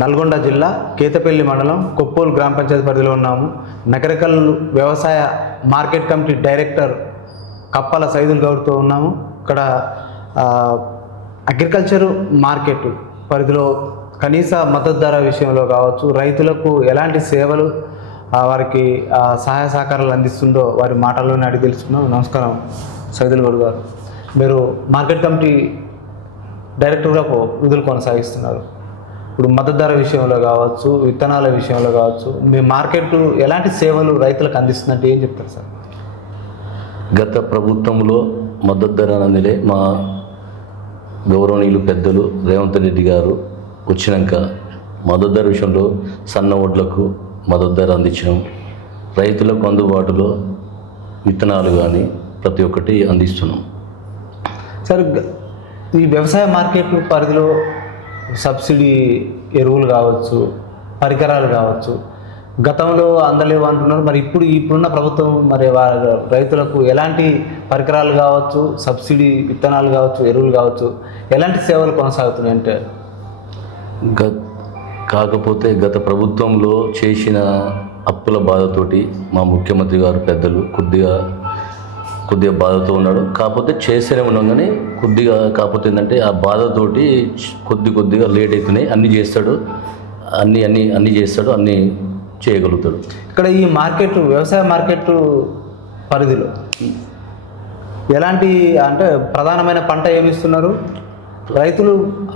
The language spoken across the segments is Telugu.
నల్గొండ జిల్లా కేతపల్లి మండలం కొప్పోలు గ్రామ పంచాయతీ పరిధిలో ఉన్నాము. నకరికల్ వ్యవసాయ మార్కెట్ కమిటీ డైరెక్టర్ కప్పల సైదుల్ గౌడ్తో ఉన్నాము. ఇక్కడ అగ్రికల్చర్ మార్కెట్ పరిధిలో కనీస మద్దతు ధర విషయంలో కావచ్చు, రైతులకు ఎలాంటి సేవలు వారికి సహాయ సహకారాలు అందిస్తుందో వారి మాటల్లోనే అడిగి తెలుసుకున్నాం. నమస్కారం సైదుల్ గౌడ్ గారు, మీరు మార్కెట్ కమిటీ డైరెక్టర్గా విధులు కొనసాగిస్తున్నారు. ఇప్పుడు మద్దతు ధర విషయంలో కావచ్చు, విత్తనాల విషయంలో కావచ్చు, మీ మార్కెట్ ఎలాంటి సేవలు రైతులకు అందిస్తున్నట్టు ఏం చెప్తారు సార్? గత ప్రభుత్వంలో మద్దతు ధర అనేది మా గౌరవనీయులు పెద్దలు రేవంత్ రెడ్డి గారు వచ్చినాక మద్దతు ధర విషయంలో సన్న వడ్లకు మద్దతు ధర అందించడం, రైతులకు అందుబాటులో విత్తనాలు కానీ ప్రతి ఒక్కటి అందిస్తున్నాం. సార్, ఈ వ్యవసాయ మార్కెట్ పరిధిలో సబ్సిడీ ఎరువులు కావచ్చు, పరికరాలు కావచ్చు, గతంలో అందలేవు అంటున్నారు. మరి ఇప్పుడున్న ప్రభుత్వం మరి రైతులకు ఎలాంటి పరికరాలు కావచ్చు, సబ్సిడీ విత్తనాలు కావచ్చు, ఎరువులు కావచ్చు, ఎలాంటి సేవలు కొనసాగుతున్నాయి అంటే? కాకపోతే గత ప్రభుత్వంలో చేసిన అప్పుల బాధతోటి మా ముఖ్యమంత్రి గారు పెద్దలు కొద్దిగా బాధతో ఉన్నాడు. కాకపోతే చేస్తూనే ఉన్నాం, కానీ కాకపోతే ఏంటంటే ఆ బాధతోటి కొద్దిగా లేట్ అవుతున్నాయి. అన్నీ చేస్తాడు, అన్నీ చేస్తాడు, అన్నీ చేయగలుగుతాడు. ఇక్కడ ఈ మార్కెట్ వ్యవసాయ మార్కెట్ పరిధిలో ఎలాంటి అంటే ప్రధానమైన పంట ఏమిస్తున్నారు? రైతులు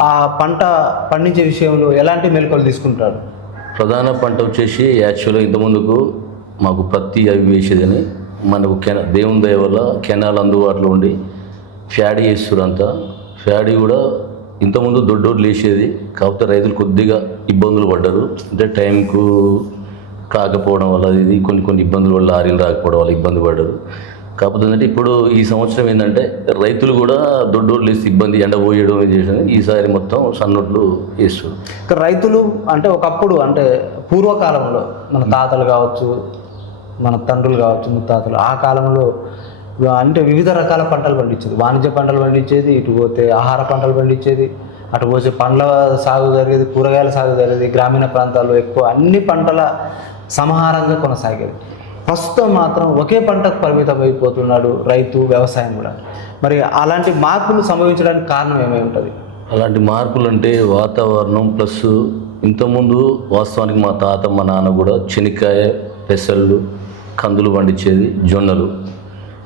ఆ పంట పండించే విషయంలో ఎలాంటి మెలకువలు తీసుకుంటారు? ప్రధాన పంట వచ్చేసి యాక్చువల్గా ఇంతకుముందుకు మాకు పత్తి అవి వేసేదని మనకు దేవుని దయ వల్ల కెనాల్ అందుబాటులో ఉండి ఫ్యాడీ వేస్తారు. అంతా ఫ్యాడీ కూడా ఇంతకుముందు దొడ్డోడ్లు వేసేది. కాకపోతే రైతులు కొద్దిగా ఇబ్బందులు పడ్డారు. అంటే టైంకు కాకపోవడం వల్ల ఇది కొన్ని ఇబ్బందుల వల్ల లారీలు రాకపోవడం వల్ల ఇబ్బంది పడ్డారు. కాకపోతే ఏంటంటే ఇప్పుడు ఈ సంవత్సరం ఏంటంటే రైతులు కూడా దొడ్డోడ్లు వేసి ఇబ్బంది ఎండ పోయడం చేసిన ఈసారి మొత్తం సన్నోట్లు వేస్తారు. ఇక్కడ రైతులు అంటే ఒకప్పుడు అంటే పూర్వకాలంలో మన తాతలు కావచ్చు, మన తండ్రులు కావచ్చు, ముత్తాతలు ఆ కాలంలో అంటే వివిధ రకాల పంటలు పండించేది. వాణిజ్య పంటలు పండించేది, ఇటు పోతే ఆహార పంటలు పండించేది, అటు పోతే పండ్ల సాగు జరిగేది, కూరగాయల సాగు జరిగేది. గ్రామీణ ప్రాంతాల్లో ఎక్కువ అన్ని పంటల సమాహారంగా కొనసాగేది. ప్రస్తుతం మాత్రం ఒకే పంటకు పరిమితం అయిపోతున్నాడు రైతు, వ్యవసాయం కూడా. మరి అలాంటి మార్పులు సంభవించడానికి కారణం ఏమై ఉంటుంది? అలాంటి మార్పులు అంటే వాతావరణం ప్లస్ ఇంతకుముందు వాస్తవానికి మా తాత మా నాన్న కూడా చెనిక్కాయ, పెసళ్ళు, కందులు పండించేది, జొన్నలు.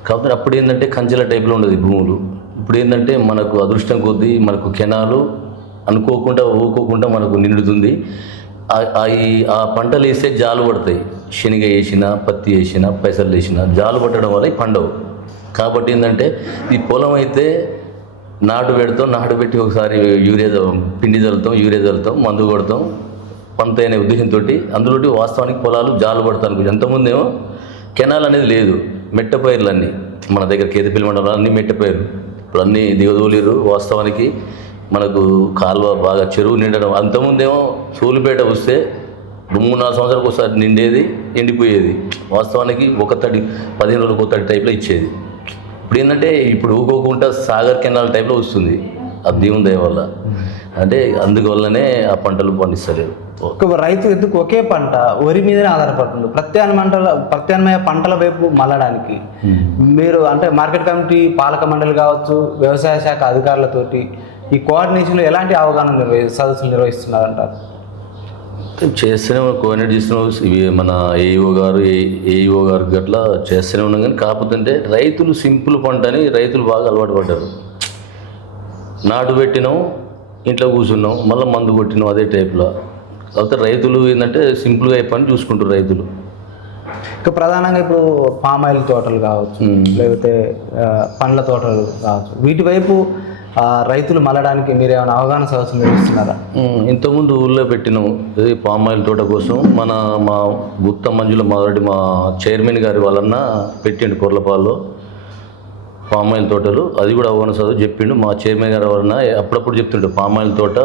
కాకపోతే అప్పుడు ఏంటంటే కంచెల టైప్లో ఉండేది భూములు. ఇప్పుడు ఏంటంటే మనకు అదృష్టం కొద్దీ మనకు కెనాలు ఊకోకుండా మనకు నిండుతుంది. ఆ పంటలు వేస్తే జాలు పడతాయి. శనగ వేసినా, పత్తి వేసినా, పెసలు వేసినా జాలు పట్టడం వల్ల ఈ పండవు. కాబట్టి ఏంటంటే ఈ పొలం అయితే నాటు పెట్టి ఒకసారి పిండి చల్లుతాం, మందు కొడతాం, పంత అనే ఉద్దేశంతో అందులో వాస్తవానికి పొలాలు జాలు పడతాను. ఎంతమందేమో కెనాల్ అనేది లేదు, మెట్ట పైర్లు అన్నీ మన దగ్గర కేతపల్లి మండలం అన్నీ మెట్ట పైర్లు. ఇప్పుడు అన్నీ దిగదోలిరు. వాస్తవానికి మనకు కాలువ బాగా చెరువు నిండడం. అంతకుముందేమో సూలుపేట వస్తే 3-4 సంవత్సరాలకు ఒకసారి నిండేది, ఎండిపోయేది. వాస్తవానికి 15 రోజులకు 1 టైప్లో ఇచ్చేది. ఇప్పుడు ఏంటంటే ఊకోకుండా సాగర్ కెనాల్ టైప్లో వస్తుంది. అది దేవుని దయ వల్ల. అంటే అందువల్లనే ఆ పంటలు పండిస్తలేరు. రైతు ఎందుకు ఒకే పంట వరి మీదనే ఆధారపడుతుంది. ప్రత్యామ్నాయ పంటల వైపు మళ్ళడానికి మీరు అంటే మార్కెట్ కమిటీ పాలక మండలి కావచ్చు, వ్యవసాయ శాఖ అధికారులతోటి ఈ కోఆర్డినేషన్లో ఎలాంటి అవగాహన సదస్సులు నిర్వహిస్తున్నారంటారు? చేస్తూనే కోఆర్డినేట్ చేస్తున్నాం. ఇవి మన ఏఈఓ గారు గట్లా చేస్తూనే ఉన్నాం. కానీ కాకపోతే రైతులు సింపుల్ పంట అని రైతులు బాగా అలవాటు పడ్డారు. నాటు పెట్టినాం, ఇంట్లో కూర్చున్నాం, మళ్ళీ మందు కొట్టినాం, అదే టైప్లో. కాకపోతే రైతులు ఏంటంటే సింపుల్గా అయిపోయి చూసుకుంటారు రైతులు. ఇంకా ప్రధానంగా ఇప్పుడు పామాయిల్ తోటలు కావచ్చు, లేకపోతే పండ్ల తోటలు కావచ్చు, వీటి వైపు రైతులు మళ్ళడానికి మీరు ఏమైనా అవగాహన సదస్సులు నిర్వహిస్తున్నారా? ఇంతకుముందు ఊళ్ళో పెట్టినాము ఇది పామాయిల్ తోట కోసం. మా గుత్త మంజుల మా చైర్మన్ గారి వాళ్ళన్న పెట్టిండు కొర్లపాల్లో పామాయిల్ తోటలు. అది కూడా అవగాహన సదస్సు చెప్పిండు మా చైర్మన్ గారి వాళ్ళన్న. అప్పుడప్పుడు చెప్తుండే పామాయిల్ తోట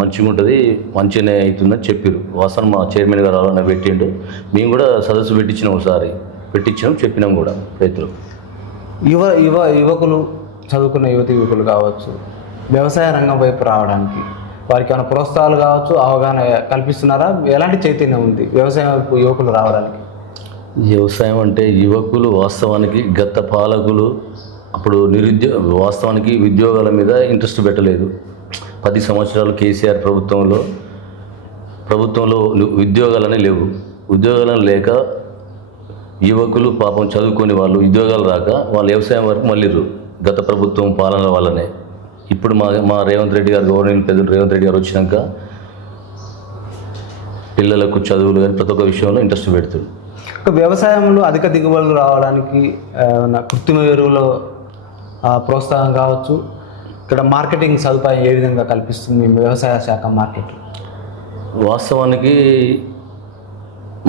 మంచిగా ఉంటుంది, మంచిగానే అవుతుందని చెప్పారు. వాసన మా చైర్మన్ గారి వాళ్ళన్న పెట్టిండు. మేము కూడా సదస్సు పెట్టించినాం, చెప్పినాం కూడా రైతులకు. యువకులు, చదువుకున్న యువకులు కావచ్చు, వ్యవసాయ రంగం వైపు రావడానికి వారికి ఏమైనా ప్రోత్సాహాలు కావచ్చు, అవగాహన కల్పిస్తున్నారా? ఎలాంటి చైతన్యం ఉంది వ్యవసాయ వైపు యువకులు రావడానికి? వ్యవసాయం అంటే యువకులు వాస్తవానికి గత పాలకులు అప్పుడు వాస్తవానికి ఉద్యోగాల మీద ఇంట్రెస్ట్ పెట్టలేదు. 10 సంవత్సరాలు కేసీఆర్ ప్రభుత్వంలో ఉద్యోగాలనే లేవు. ఉద్యోగాలను లేక యువకులు పాపం చదువుకొని వాళ్ళు ఉద్యోగాలు రాక వాళ్ళు వ్యవసాయం వరకు మళ్ళీరు గత ప్రభుత్వం పాలన వల్లనే. ఇప్పుడు మా రేవంత్ రెడ్డి గారు, గవర్నమెంట్ పెద్దలు రేవంత్ రెడ్డి గారు వచ్చినాక పిల్లలకు చదువులు కానీ ప్రతి ఒక్క విషయంలో ఇంట్రెస్ట్ పెడుతుంది. వ్యవసాయంలో అధిక దిగుబడులు రావడానికి కృత్రిమ ఎరువుల ప్రోత్సాహం కావచ్చు, ఇక్కడ మార్కెటింగ్ సదుపాయం ఏ విధంగా కల్పిస్తుంది వ్యవసాయ శాఖ మార్కెట్? వాస్తవానికి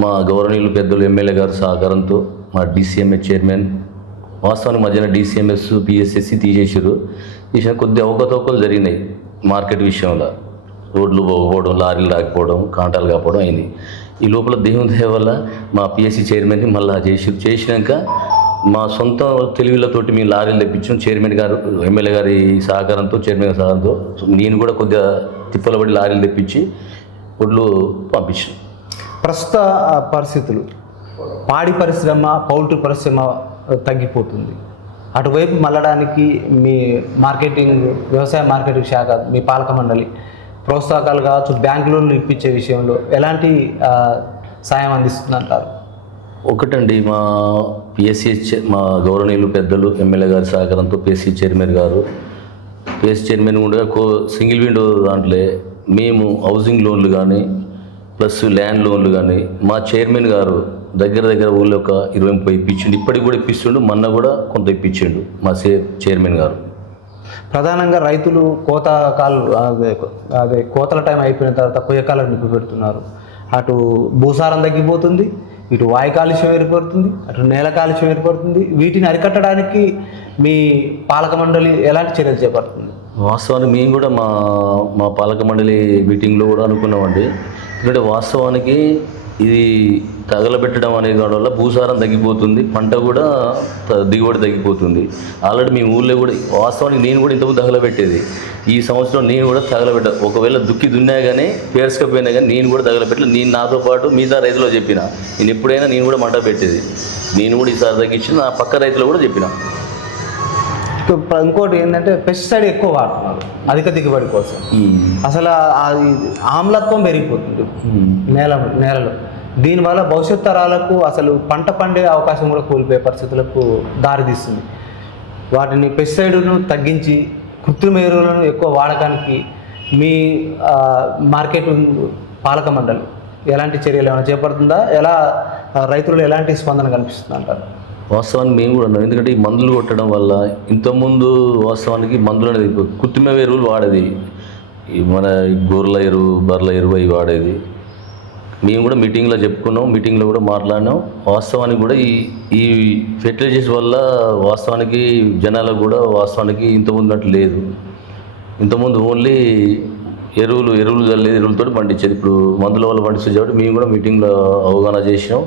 మా గవర్నీయులు పెద్దలు ఎమ్మెల్యే గారి సహకారంతో మా డిసిఎంఎస్ చైర్మన్ వాస్తవానికి మధ్యన డిసిఎంఎస్ పిఎస్ఎస్సి తీసేసారు. కొద్ది అవకతవకలు జరిగినాయి మార్కెట్ విషయంలో. రోడ్లు పోకపోవడం, లారీలు రాకపోవడం, కాంటాలు కాకపోవడం అయింది. ఈ లోపల దేవుని దయ వల్ల మా పిఎస్సి చైర్మన్ని మళ్ళీ చేసినాక మా సొంత తెలివిలతోటి మేము లారీలు తెప్పించాం. చైర్మన్ గారు, ఎమ్మెల్యే గారి సహకారంతో, చైర్మన్ గారి సహకారంతో నేను కూడా కొద్దిగా తిప్పలబడి లారీలు తెప్పించి ఒడ్లు పంపించాను. ప్రస్తుత పరిస్థితులు పాడి పరిశ్రమ, పౌల్ట్రీ పరిశ్రమ తగ్గిపోతుంది. అటువైపు మళ్ళడానికి మీ మార్కెటింగ్, వ్యవసాయ మార్కెటింగ్ శాఖ, మీ పాలక మండలి ప్రోత్సాహకాలు కావచ్చు, బ్యాంక్ లోన్లు ఇప్పించే విషయంలో ఎలాంటి సాయం అందిస్తుందంటారు? ఒకటండి, మా గౌరవనీయులు పెద్దలు ఎమ్మెల్యే గారి సహకారంతో పిఎస్సి చైర్మన్ కూడా సింగిల్ విండో దాంట్లో మేము హౌసింగ్ లోన్లు కానీ ప్లస్ ల్యాండ్ లోన్లు కానీ మా చైర్మన్ గారు దగ్గర ఊళ్ళో ఒక 20-30 ఇప్పించిండు. ఇప్పటికి కూడా ఇప్పిస్తుండు. మొన్న కూడా కొంత ఇప్పించిండు మా చైర్మన్ గారు. ప్రధానంగా రైతులు కోతల టైం అయిపోయిన తర్వాత కొయ్యకాలను నింపి పెడుతున్నారు. అటు భూసారం తగ్గిపోతుంది, ఇటు వాయు కాలుష్యం ఏర్పడుతుంది, అటు నేల కాలుష్యం ఏర్పడుతుంది. వీటిని అరికట్టడానికి మీ పాలక మండలి ఎలాంటి చర్యలు చేపడుతుంది? వాస్తవానికి మేము కూడా మా పాలక మండలి మీటింగ్లో కూడా అనుకున్నామండి. ఎందుకంటే వాస్తవానికి ఇది తగలబెట్టడం అనేది వల్ల భూసారం తగ్గిపోతుంది, పంట కూడా దిగుబడి తగ్గిపోతుంది. ఆల్రెడీ మీ ఊళ్ళో కూడా వాస్తవానికి నేను కూడా ఇంతకుముందు తగలబెట్టేది. ఈ సంవత్సరం నేను కూడా తగలబెట్ట, ఒకవేళ దున్నా కానీ పేర్చుకపోయినా కానీ నేను కూడా తగలబెట్టలేదు. నేను నాతో పాటు మిగతా రైతులో చెప్పిన, నేను ఎప్పుడైనా నేను కూడా మంట పెట్టేది. నేను కూడా ఈసారి తగ్గించి నా పక్క రైతులు కూడా చెప్పిన. ఇంకోటి ఏంటంటే పెస్టిసైడ్ ఎక్కువ వాడుతున్నారు అధిక దిగుబడి కోసం. అసలు అది ఆమ్లత్వం పెరిగిపోతుంది నేలలో. దీనివల్ల భవిష్యత్ తరాలకు అసలు పంట పండే అవకాశం కూడా కోల్పోయే పరిస్థితులకు దారితీస్తుంది. వాటిని పెస్టిసైడ్ను తగ్గించి కృత్రిమ ఎరువులను ఎక్కువ వాడకానికి మీ మార్కెటింగ్ పాలక మండలి ఎలాంటి చర్యలు ఏమైనా చేపడుతుందా? రైతులు ఎలాంటి స్పందన కనిపిస్తుంది అంటారు? వాస్తవానికి మేము కూడా ఉన్నాం. ఎందుకంటే ఈ మందులు కొట్టడం వల్ల ఇంతకుముందు వాస్తవానికి మందులు అనేది కృత్రిమ ఎరువులు వాడేది, మన గొర్రెల ఎరువు, బర్రెల ఎరువు అవి వాడేది. మేము కూడా మీటింగ్లో చెప్పుకున్నాం, మీటింగ్లో కూడా మాట్లాడినాం. వాస్తవానికి కూడా ఈ ఫెర్టిలైజర్స్ వల్ల వాస్తవానికి జనాలకు కూడా వాస్తవానికి ఇంతకుముందు అట్లా లేదు. ఇంతకుముందు ఓన్లీ ఎరువులు చల్లేదు, ఎరువులతో పండించేది. ఇప్పుడు మందుల వల్ల పండిస్తుంది కాబట్టి మేము కూడా మీటింగ్లో అవగాహన చేసినాం.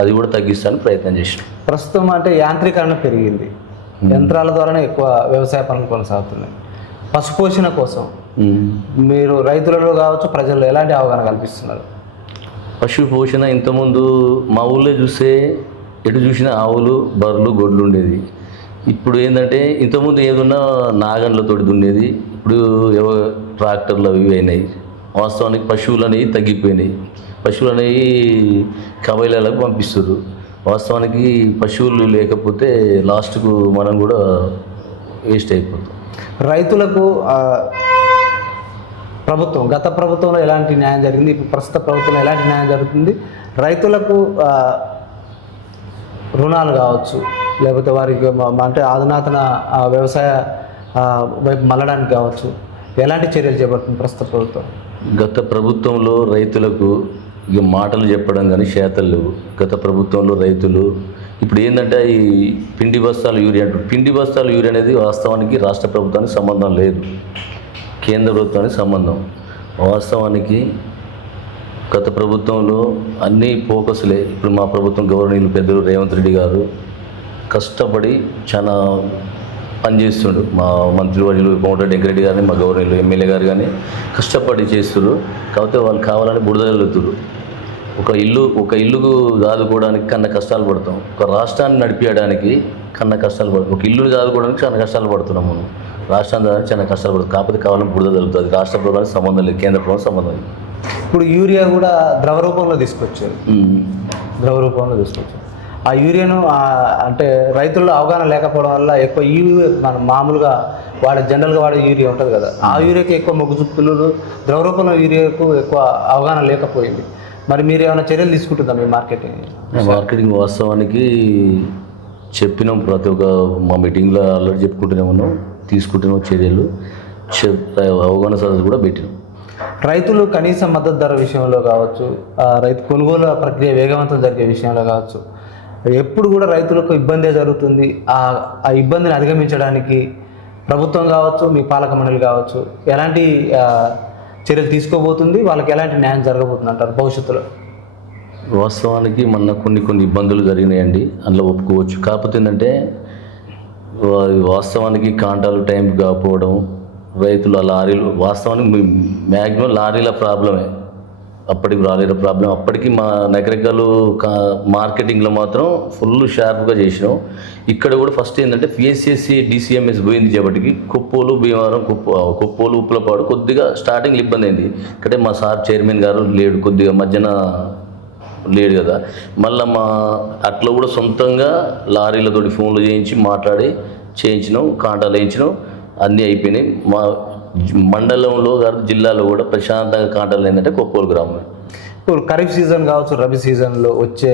అది కూడా తగ్గిస్తానికి ప్రయత్నం చేసినాం. ప్రస్తుతం అంటే యాంత్రీకరణ పెరిగింది, యంత్రాల ద్వారానే ఎక్కువ వ్యవసాయ పనులు కొనసాగుతున్నాయి. పశుపోషణ కోసం మీరు రైతులలో కావచ్చు, ప్రజల్లో ఎలాంటి అవగాహన కల్పిస్తున్నారు? పశు పోషణ ఇంతకుముందు మా ఊళ్ళో ఎటు చూసినా ఆవులు, బర్రెలు, గొడ్లు ఉండేది. ఇప్పుడు ఏంటంటే ఇంతకుముందు ఏదన్నా నాగన్లతో దున్నేది, ఇప్పుడు ట్రాక్టర్లు అవి అయినాయి. వాస్తవానికి పశువులు అనేవి తగ్గిపోయినాయి. పశువులు అనేవి కబైలాలకు పంపిస్తారు. వాస్తవానికి పశువులు లేకపోతే లాస్ట్కు మనం కూడా వేస్ట్ అయిపోతాం. రైతులకు గత ప్రభుత్వంలో ఎలాంటి న్యాయం జరిగింది, ఇప్పుడు ప్రస్తుత ప్రభుత్వంలో ఎలాంటి న్యాయం జరుగుతుంది? రైతులకు రుణాలు కావచ్చు, లేకపోతే వారికి అంటే అధునాతన వ్యవసాయ వైపు మళ్ళడానికి కావచ్చు, ఎలాంటి చర్యలు చేపడుతుంది ప్రస్తుత ప్రభుత్వం? గత ప్రభుత్వంలో రైతులకు ఇక మాటలు చెప్పడం కానీ చేతలు లేవు. గత ప్రభుత్వంలో రైతులు ఇప్పుడు ఏంటంటే ఈ పిండి బస్తాలు యూరియా అనేది వాస్తవానికి రాష్ట్ర ప్రభుత్వానికి సంబంధం లేదు, కేంద్ర ప్రభుత్వానికి సంబంధం. వాస్తవానికి గత ప్రభుత్వంలో అన్ని ఫోకస్లే. ఇప్పుడు మా ప్రభుత్వం గవర్నీయులు పెద్దలు రేవంత్ రెడ్డి గారు కష్టపడి చాలా పనిచేస్తుండు. మా మంత్రివర్యులు కోమటిరెడ్డి వెంకరెడ్డి గారిని, మా గవర్నర్లు ఎమ్మెల్యే గారు కానీ కష్టపడి చేస్తున్నారు. కాకపోతే వాళ్ళు కావాలని బురదలుతున్నారు. ఒక ఇల్లుకు దాదుకోవడానికి కన్నా కష్టాలు పడతాం, ఒక రాష్ట్రాన్ని నడిపించడానికి కన్నా కష్టాలు పడతాం, ఒక ఇల్లుని దాదుకోవడానికి చాలా కష్టాలు పడుతున్నాం మనం. రాష్ట్రాన్ని దానికి చాలా కష్టాలు పడుతుంది. కాకపోతే కావాలని బురద తగులుతుంది. రాష్ట్ర ప్రభుత్వానికి సంబంధం లేదు, కేంద్ర ప్రభుత్వం సంబంధం లేదు. ఇప్పుడు యూరియా కూడా ద్రవ రూపంలో తీసుకొచ్చారు. ద్రవ రూపంలో తీసుకొచ్చారు. ఆ యూరియాను అంటే రైతుల్లో అవగాహన లేకపోవడం వల్ల ఎక్కువ మనం మామూలుగా జనరల్గా వాడే యూరియా ఉంటుంది కదా, ఆ యూరియాకి ఎక్కువ మొగ్గు చూపుతున్నారు. ద్రవ రూపంలో యూరియాకు ఎక్కువ అవగాహన లేకపోయింది. మరి మీరు ఏమైనా చర్యలు తీసుకుంటుందా మీ మార్కెటింగ్? వాస్తవానికి చెప్పినాం, ప్రతి ఒక్క మా మీటింగ్లో ఆల్రెడీ చెప్పుకుంటూనే ఉన్నాం, తీసుకుంటున్నాం చర్యలు, అవగాహన సదస్సు కూడా పెట్టినాం. రైతులు కనీస మద్దతు ధర విషయంలో కావచ్చు, రైతు కొనుగోలు ప్రక్రియ వేగవంతం జరిగే విషయంలో కావచ్చు, ఎప్పుడు కూడా రైతులకు ఇబ్బందే జరుగుతుంది. ఆ ఇబ్బందిని అధిగమించడానికి ప్రభుత్వం కావచ్చు, మీ పాలక మండలి కావచ్చు, ఎలాంటి చర్యలు తీసుకోబోతుంది, వాళ్ళకి ఎలాంటి న్యాయం జరగబోతుంది అంటారు భవిష్యత్తులో? వాస్తవానికి మొన్న కొన్ని ఇబ్బందులు జరిగినాయండి, అందులో ఒప్పుకోవచ్చు. కాకపోతే ఏంటంటే వాస్తవానికి కాంటాలు టైంకి కాకపోవడం, రైతులు ఆ లారీలు, వాస్తవానికి మ్యాక్సిమం లారీల ప్రాబ్లమే, అప్పటికి లారీల ప్రాబ్లం. అప్పటికి మా నగరికలు మార్కెటింగ్లో మాత్రం ఫుల్ షార్ప్గా చేసినాం. ఇక్కడ కూడా ఫస్ట్ ఏంటంటే పిఎస్సిఎస్సి డిసిఎంఎస్ పోయింది చేపటికి కొప్పోలు, భీమవరం, కొప్పోలు, ఉప్పులపాడు కొద్దిగా స్టార్టింగ్లో ఇబ్బంది అయింది. ఇక్కడే మా సార్ చైర్మన్ గారు లేడు, కొద్దిగా మధ్యన లేడు కదా, మళ్ళీ అట్లా కూడా సొంతంగా లారీలతోటి ఫోన్లు చేయించి మాట్లాడి చేయించినాం, కాంటాలు వేయించినాం, అన్నీ అయిపోయినాయి. మా మండలంలో కాదు జిల్లాలో కూడా ప్రశాంతంగా కాంటాలు ఏంటంటే కొప్పోలు గ్రామం. ఇప్పుడు ఖరీఫ్ సీజన్ కావచ్చు, రబీ సీజన్లో వచ్చే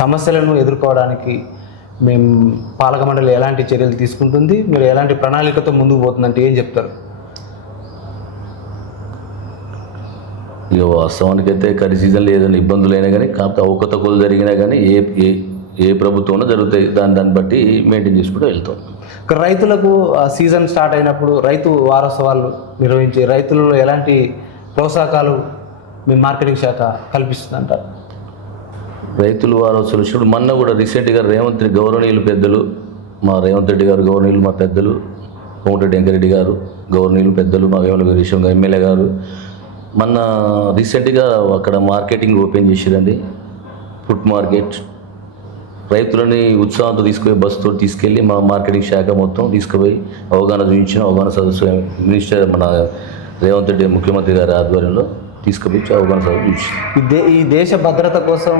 సమస్యలను ఎదుర్కోవడానికి మేము పాలక మండలి ఎలాంటి చర్యలు తీసుకుంటుంది, మీరు ఎలాంటి ప్రణాళికతో ముందుకు పోతుందంటే ఏం చెప్తారు? ఇక వాస్తవానికి అయితే ఖరీఫ్ సీజన్లో ఏదైనా ఇబ్బందులు అయినా కానీ, కాకపోతే అవకతవకలు జరిగినా కానీ ఏ ప్రభుత్వంలో జరుగుతాయి, దాన్ని బట్టి మెయింటైన్ చేసుకుంటూ వెళ్తాం. రైతులకు సీజన్ స్టార్ట్ అయినప్పుడు రైతు వారోత్సవాలు నిర్వహించి రైతులలో ఎలాంటి ప్రోత్సాహకాలు మీ మార్కెటింగ్ శాఖ కల్పిస్తుందంటారు? రైతులు వారోత్సవాలు వచ్చినప్పుడు మొన్న కూడా రీసెంట్గా గవర్నీయులు పెద్దలు, మా రేవంత్ రెడ్డి గారు గవర్నీయులు, మా పెద్దలు కోమటిరెడ్డి వెంకరెడ్డి గారు గవర్నీయులు పెద్దలు, మా వేముల వీరేశం ఎమ్మెల్యే గారు మొన్న రీసెంట్గా అక్కడ మార్కెటింగ్ ఓపెన్ చేసిరండి, ఫుడ్ మార్కెట్. రైతులని ఉత్సాహంతో తీసుకుపోయి బస్సుతో తీసుకెళ్ళి మా మార్కెటింగ్ శాఖ మొత్తం తీసుకుపోయి అవగాహన చూపించిన అవగాహన సదస్సు మినిస్టర్ మన రేవంత్ రెడ్డి ముఖ్యమంత్రి గారి ఆధ్వర్యంలో తీసుకుపోయి అవగాహన సదస్సు చూపించింది. ఈ దేశ భద్రత కోసం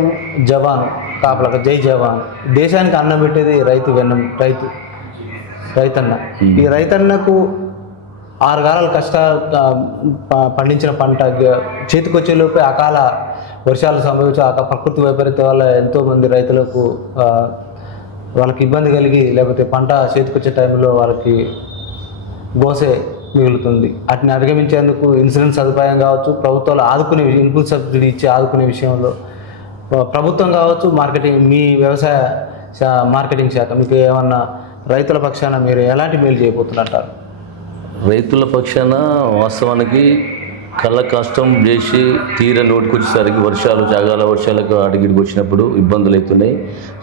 జవాన్ కాపలా జై జవాన్, దేశానికి అన్నం పెట్టేది రైతన్న. ఈ రైతన్నకు 6 కాలాలు పండించిన పంట చేతికొచ్చేలోపే అకాల వర్షాలు సంభవించి ప్రకృతి వైపరీత్యం వల్ల ఎంతోమంది రైతులకు వాళ్ళకి ఇబ్బంది కలిగి, లేకపోతే పంట చేతికొచ్చే టైంలో వాళ్ళకి గోసే మిగులుతుంది. వాటిని అధిగమించేందుకు ఇన్సూరెన్స్ సదుపాయం కావచ్చు, ప్రభుత్వాలు ఆదుకునే ఇన్పుట్ సబ్సిడీ ఇచ్చి ఆదుకునే విషయంలో ప్రభుత్వం కావచ్చు, మీ వ్యవసాయ మార్కెటింగ్ శాఖ మీకు ఏమన్నా రైతుల పక్షాన మీరు ఎలాంటి మేలు చేయబోతున్నట్టారు? రైతుల పక్షాన వాస్తవానికి కళ్ళ కష్టం చేసి తీర నోటికొచ్చేసరికి వర్షాలు జాగాల వర్షాలకు అడిగిడికి వచ్చినప్పుడు ఇబ్బందులు అవుతున్నాయి.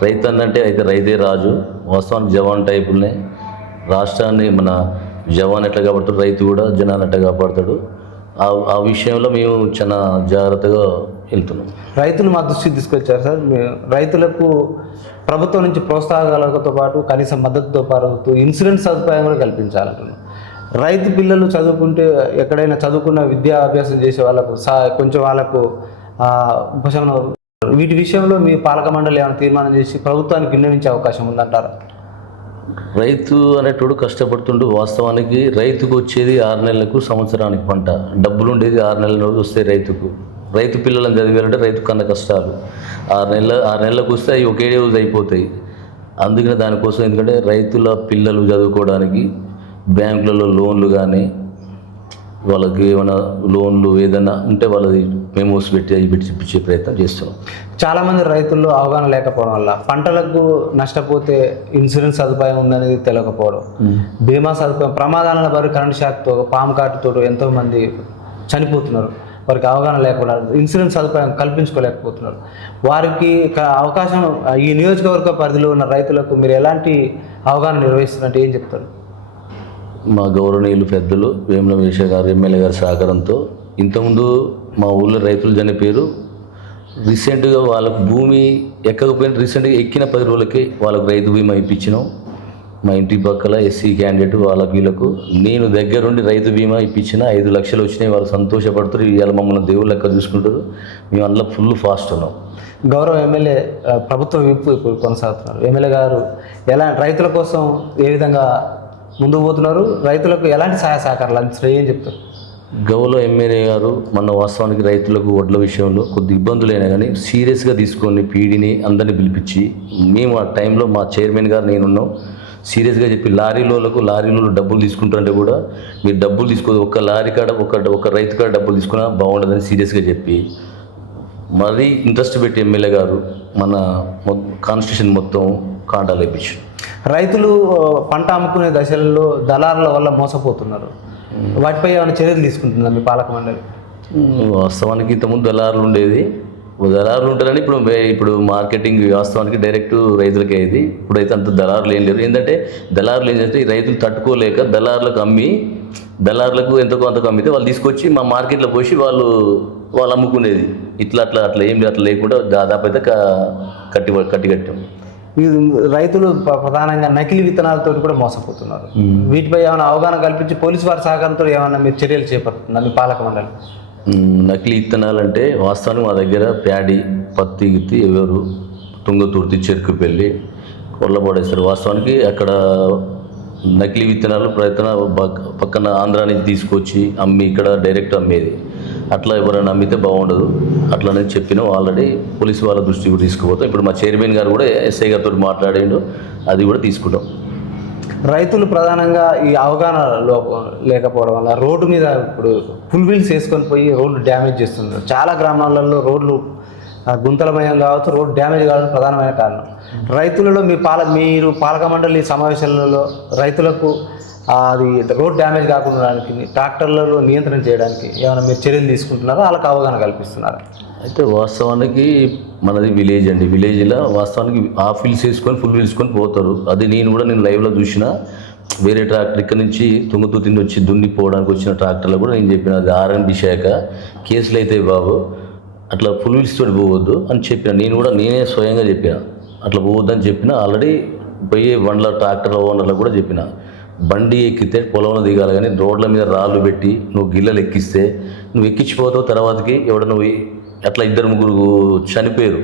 రైతు అంటే రైతే రాజు. వాస్తవానికి జవాన్ టైపులనే రాష్ట్రాన్ని మన జవాన్ ఎట్లా కాపాడుతాడు, రైతు కూడా జనాన్ని ఎట్లా కాపాడుతాడు. ఆ విషయంలో మేము చాలా జాగ్రత్తగా వెళ్తున్నాం. రైతులు మా దృష్టికి తీసుకొచ్చారు సార్. రైతులకు ప్రభుత్వం నుంచి ప్రోత్సాహకాలతో పాటు కనీస మద్దతుతో పాటు ఇన్సూరెన్స్ సదుపాయం కూడా కల్పించాలంటున్నాం. రైతు పిల్లలు చదువుకుంటే ఎక్కడైనా చదువుకున్న విద్యాభ్యాసం చేసే వాళ్ళకు కొంచెం వాళ్ళకు ఉపశమనం, వీటి విషయంలో మీ పాలక మండలి ఏమైనా తీర్మానం చేసి ప్రభుత్వానికి విన్నవించే అవకాశం ఉందంటారా? రైతు అనేటోడు కష్టపడుతుంటూ వాస్తవానికి రైతుకు వచ్చేది 6 నెలలకు సంవత్సరానికి పంట, డబ్బులు ఉండేది 6 నెలల రోజు వస్తాయి రైతుకు. రైతు పిల్లలను చదివారంటే రైతు కన్నా కష్టాలు 6 నెలలకు వస్తే అవి ఒకే రోజు అయిపోతాయి. అందుకనే దానికోసం, ఎందుకంటే రైతుల పిల్లలు చదువుకోవడానికి బ్యాంకులలో లోన్లు కానీ, వాళ్ళకి ఏమైనా లోన్లు ఏదైనా ఉంటే వాళ్ళది మెమోస్ పెట్టి ఇప్పించే ప్రయత్నం చేస్తున్నాం. చాలామంది రైతుల్లో అవగాహన లేకపోవడం వల్ల పంటలకు నష్టపోతే ఇన్సూరెన్స్ సదుపాయం ఉందనేది తెలియకపోవడం, బీమా సదుపాయం, ప్రమాదాల బారి కరెంట్ షాక్తో పాము కాటుతో ఎంతోమంది చనిపోతున్నారు. వారికి అవగాహన లేకుండా ఇన్సూరెన్స్ సదుపాయం కల్పించుకోలేకపోతున్నారు. వారికి అవకాశం ఈ నియోజకవర్గ పరిధిలో ఉన్న రైతులకు మీరు ఎలాంటి అవగాహన నిర్వహిస్తున్నట్టు ఏం చెప్తారు? మా గౌరవనీయులు పెద్దలు వేముల వీరేశ గారు ఎమ్మెల్యే గారి సహకారంతో ఇంతకుముందు మా ఊళ్ళో రైతులు చనిపోయారు. రీసెంట్గా వాళ్ళకు భూమి ఎక్కకపోయినా రీసెంట్గా ఎక్కిన 10 రోజులకి వాళ్ళకు రైతు బీమా ఇప్పించినాం. మా ఇంటి పక్కల ఎస్సీ క్యాండిడేట్ వాళ్ళకు వీళ్ళకు నేను దగ్గరుండి రైతు బీమా ఇప్పించిన 5 లక్షలు వచ్చినాయి. వాళ్ళు సంతోషపడుతారు. ఇవాళ మమ్మల్ని దేవుళ్ళు లెక్క చూసుకుంటారు. మేము అందులో ఫుల్ ఫాస్ట్ ఉన్నాం. గౌరవ ఎమ్మెల్యే ప్రభుత్వ విప్పు ఇప్పుడు కొనసాగుతున్నారు. ఎమ్మెల్యే గారు రైతుల కోసం ఏ విధంగా ముందుకు పోతున్నారు? రైతులకు ఎలాంటి సహాయ సహకారాలు అందిస్తున్నాయి ఏం చెప్తారు? గౌరవ ఎమ్మెల్యే గారు మన వాస్తవానికి రైతులకు వడ్ల విషయంలో కొద్ది ఇబ్బందులైనా కానీ సీరియస్గా తీసుకొని పీడీని అందరినీ పిలిపించి మేము ఆ టైంలో మా చైర్మన్ గారు నేనున్నాం సీరియస్గా చెప్పి లారీలో డబ్బులు తీసుకుంటారంటే కూడా మీరు డబ్బులు తీసుకోదు ఒక లారీ కాడ ఒక రైతు కాడ డబ్బులు తీసుకున్నా బాగుండదని సీరియస్గా చెప్పి మరీ ఇంట్రెస్ట్ పెట్టి ఎమ్మెల్యే గారు మన కాన్స్టిట్యూషన్ మొత్తం కాంటాలు వేయించారు. రైతులు పంట అమ్ముకునే దశల్లో దళారుల వల్ల మోసపోతున్నారు. వాటిపై ఏమైనా చర్యలు తీసుకుంటుందా మీ పాలక మండలి? వాస్తవానికి ఇంతకుముందు దళారులు ఉండేది. దళారులు ఉంటారని ఇప్పుడు మార్కెటింగ్ వాస్తవానికి డైరెక్ట్ రైతులకే అయ్యేది. ఇప్పుడైతే అంత దళారులు ఏం లేరు. ఏంటంటే దళారులు ఏంటంటే ఈ రైతులు తట్టుకోలేక దళారులకు ఎంతో కొంత అమ్మితే వాళ్ళు తీసుకొచ్చి మా మార్కెట్లో పోసి వాళ్ళు అమ్ముకునేది. అట్లా ఏం అట్లా లేకుండా దాదాపు అయితే కట్టాం. ఈ రైతులు ప్రధానంగా నకిలీ విత్తనాలతో కూడా మోసపోతున్నారు. వీటిపై ఏమైనా అవగాహన కల్పించి పోలీసు వారి సహకారంతో ఏమైనా మీరు చర్యలు చేపడుతున్నారు మీ పాలక మండలి? నకిలీ విత్తనాలు అంటే వాస్తవానికి మా దగ్గర ప్యాడీ పత్తి గిత్తి ఎవరు తుంగతుర్తి చెరుకుపల్లి కొల్లబడేస్తారు. వాస్తవానికి అక్కడ నకిలీ విత్తనాలు పక్కన ఆంధ్రా నుంచి తీసుకొచ్చి అమ్మి ఇక్కడ డైరెక్ట్ అమ్మేది. అట్లా ఎవరైనా అమ్మితే బాగుండదు అట్లనే చెప్పినాం. ఆల్రెడీ పోలీసు వాళ్ళ దృష్టికి కూడా తీసుకుపోతాం. ఇప్పుడు మా చైర్మన్ గారు కూడా ఎస్ఐ గారితో మాట్లాడిండు, అది కూడా తీసుకుంటాం. రైతులు ప్రధానంగా ఈ అవగాహన లేకపోవడం వల్ల రోడ్డు మీద ఇప్పుడు ఫుల్ వీల్స్ వేసుకొని పోయి రోడ్లు డ్యామేజ్ చేస్తున్నారు. చాలా గ్రామాలలో రోడ్లు గుంతలమయం కావచ్చు, రోడ్డు డ్యామేజ్ కావడం ప్రధానమైన కారణం. రైతులలో మీరు పాలక మండలి సమావేశాలలో రైతులకు అది రోడ్ డ్యామేజ్ కాకుండా ట్రాక్టర్లలో నియంత్రణ చేయడానికి ఏమైనా మీరు చర్యలు తీసుకుంటున్నారో వాళ్ళకి అవగాహన కల్పిస్తున్నారు? అయితే వాస్తవానికి మనది విలేజ్ అండి. విలేజ్లో వాస్తవానికి హాఫ్ వీల్స్ వేసుకొని ఫుల్ వీల్స్ వేసుకొని పోతారు. అది నేను లైవ్లో చూసిన. వేరే ట్రాక్టర్ ఇక్కడ నుంచి తుంగతుర్తి వచ్చి దున్నిపోవడానికి వచ్చిన ట్రాక్టర్లో కూడా నేను చెప్పిన అది ఆర్ఎన్బి శాఖ కేసులు అయితే బాబు అట్లా ఫుల్ వీల్స్ తోటి పోవద్దు అని చెప్పిన. నేనే స్వయంగా చెప్పిన అట్లా పోవద్దని చెప్పిన. ఆల్రెడీ పోయే బండ్ల ట్రాక్టర్ ఓనర్లకు కూడా చెప్పిన బండి ఎక్కితే పొలంలో దిగాలి, కానీ రోడ్ల మీద రాళ్ళు పెట్టి నువ్వు గిల్లలు ఎక్కిస్తే నువ్వు ఎక్కించిపోతావు. తర్వాతకి నువ్వు అట్లా 2-3 చనిపోయారు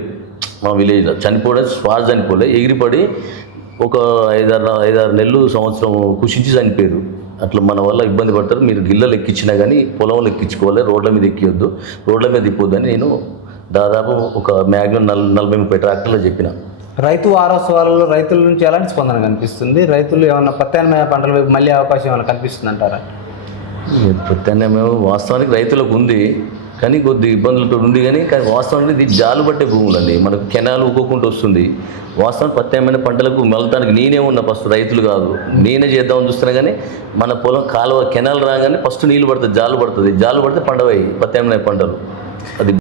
మా విలేజ్లో. చనిపోవడం శ్వాస చనిపోలే, ఎగిరిపడి ఒక 5-6 నెలలు సంవత్సరం కుషించి చనిపోయారు. అట్లా మన వల్ల ఇబ్బంది పడతారు. మీరు గిల్లలు ఎక్కించినా కానీ పొలంలో ఎక్కించుకోవాలి, రోడ్ల మీద ఎక్కివద్దు, రోడ్ల మీద తిప్పొద్దని నేను దాదాపు ఒక మ్యాక్సిమం 40-30 ట్రాక్టర్లో చెప్పిన. రైతు వారోత్సవాలలో రైతుల నుంచి ఎలాంటి స్పందన కనిపిస్తుంది? రైతులు ఏమన్నా ప్రత్యామ్నాయ పంటల వైపు మళ్ళీ అవకాశం ఏమైనా కనిపిస్తుంది అంటారా? ప్రత్యామ్నాయం వాస్తవానికి రైతులకు ఉంది, కానీ కొద్ది ఇబ్బందులతో ఉంది. కానీ వాస్తవానికి ఇది జాలు పట్టే భూములండి. మనకు కెనాలు ఊకోకుండా వస్తుంది. వాస్తవానికి ప్రత్యామ్నాయ పంటలకు మళ్ళటానికి నేనే ఉన్నా ఫస్ట్, రైతులు కాదు. నేనే చేద్దామని చూస్తున్నా. కానీ మన పొలం కాలువ కెనాల్ రాగానే ఫస్ట్ నీళ్ళు పడుతుంది, జాలు పడుతుంది. జాలు పడితే పండవయ్యి ప్రత్యామ్నాయ పంటలు. అది